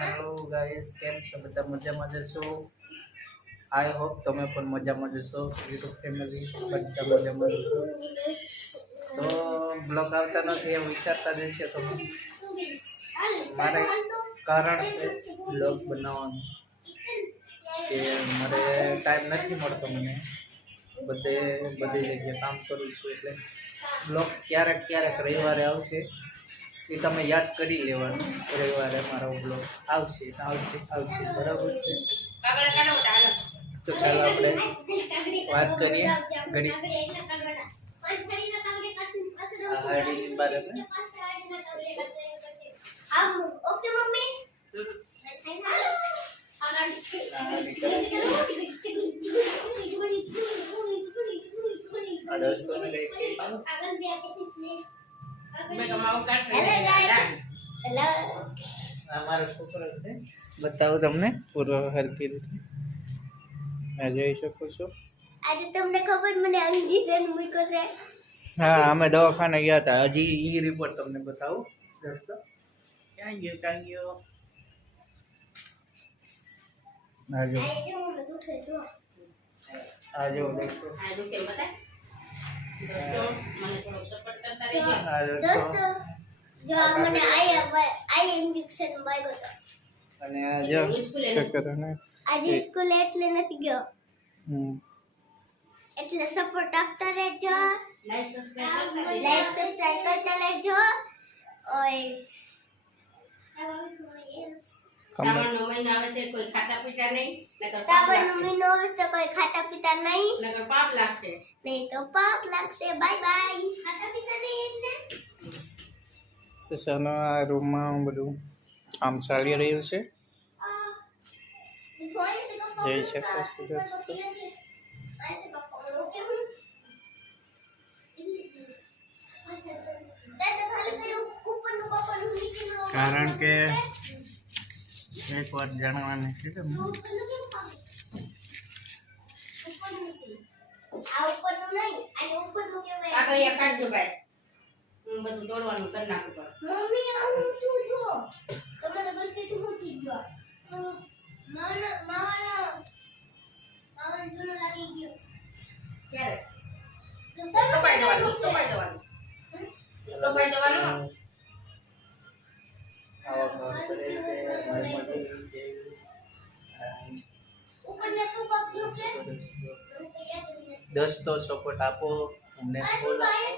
Hello guys, કેમ છો બધા? મજામાં જશો? આઈ હોપ તમે પણ મજામાં જશો. યુટ્યુબ ફેમિલી બધા મજામાં જશો. તો બ્લોગ આવતા નથી એમ વિચારતા જશે તો મારે કારણ છે બ્લોગ બનાવવાનું કે મારે ટાઈમ નથી મળતો. મને બધી જગ્યાએ કામ કરું છું, એટલે બ્લોગ ક્યારેક રવિવારે આવશે. એ તમે યાદ કરી લેવાનું, રવિવારે મારો બ્લોગ આવશે. બરાબર છે? તો ચાલો આપણે વાત કરીએ ઘડી હાડીની બારેમાં. મારો છોકરો છે, બતાવું તમને પૂરો હરકી રીતે જોઈ શકો છો. આજે તમને ખબર મને ઇન્જેક્શન મૂક્યો છે. હા, અમે દવાખાને ગયા હતા. હજી ઈ રિપોર્ટ તમને બતાવું. દોસ્તો ક્યાં ગયો? આ જો દોસ્તો, જો મને આઈ ઇન્જેક્શન માર્યો તો. અને આ જો ચક્કર ને આજે સ્કૂલ એટલે નથી ગયો. એટલે સપોર્ટ આપતા રહેજો, લાઈક સબસ્ક્રાઇબ કરતા રહેજો. ઓય શ્રાવણનો મહિનો આવે છે, કોઈ ખાતા પીતા નહીં, શ્રાવણનો મહિનો આવે છે, કોઈ ખાતા પીતા નહીં, નકર પાપ લાગશે. નહીં તો પાપ લાગશે. Bye bye. ખાતા પીતા નહીં ને. તો સનો આ રૂમમાં બધું કામ ચાલી રહ્યું છે. જઈ શકો છો દોસ્તો. કારણ કે એક વાત જાણવાની છે તમને. આગળ એક કાઢજો ભાઈ, હું બધું દોડવાનું કરી નાખું પડે. મમ્મી આવું છું જો તમને ગલતી થી ઉઠી ગયો. માવન જૂનો લાગી ગયો. ક્યારે કપાઈ જવાનું આવા કામ કરે છે મારી મમ્મી. ઉપરને તું પગ જો છે. દોસ્તો સપોર્ટ આપો અમને, ફૂલ આપો.